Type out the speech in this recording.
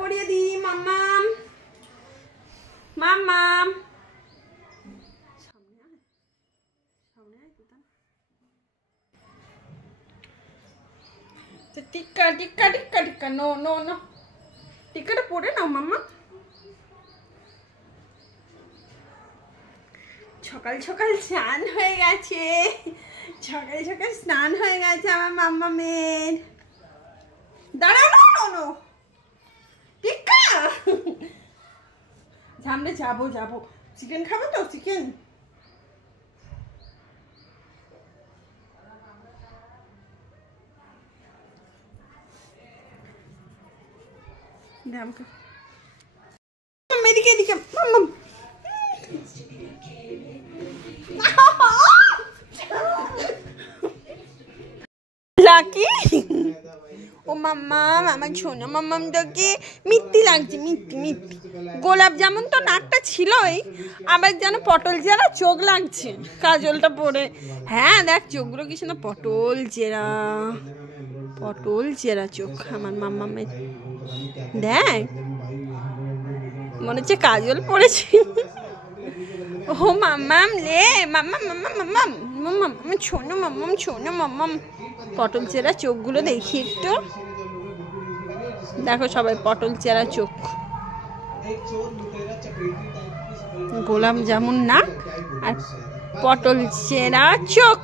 পরিয়ে দি মাম্মাম মাম্মাম সামনে আয় তুতান টিক্কা টিক্কা টিক্কা টিক্কা নো নো নো টিক্কাটা পরে নাও মাম্মা সকাল সকাল স্নান হয়ে গেছে সকাল সকাল স্নান হয়ে গেছে আমার মাম্মামের দাঁড়াও নো টিক্কা সামনে যাবো চিকেন খাবো তো চিকেন এদিকে এদিকে লাকি ও মাম্মা আমার ছোনা মাম্মাম তোকে মিথ্যি লাগছে মিথ্যি গোলাপ জামুন তো নাকটা ছিলই আবার যেন পটল জেরা চোখ লাগছে কাজলটা পরে হ্যাঁ দেখ চোখগুলো কি সুন্দর পটল জেরা চোখ আমার মাম্মামের দেখ মনে হচ্ছে কাজল পড়েছে ও মাম্মাম লে মাম্মাম ছোনো মাম্মাম পটল চেরা চোখগুলো দেখি একটু দেখো সবাই পটল চেরা চোখ গোলাপ জামুন নাক আর পটল চেরা চোখ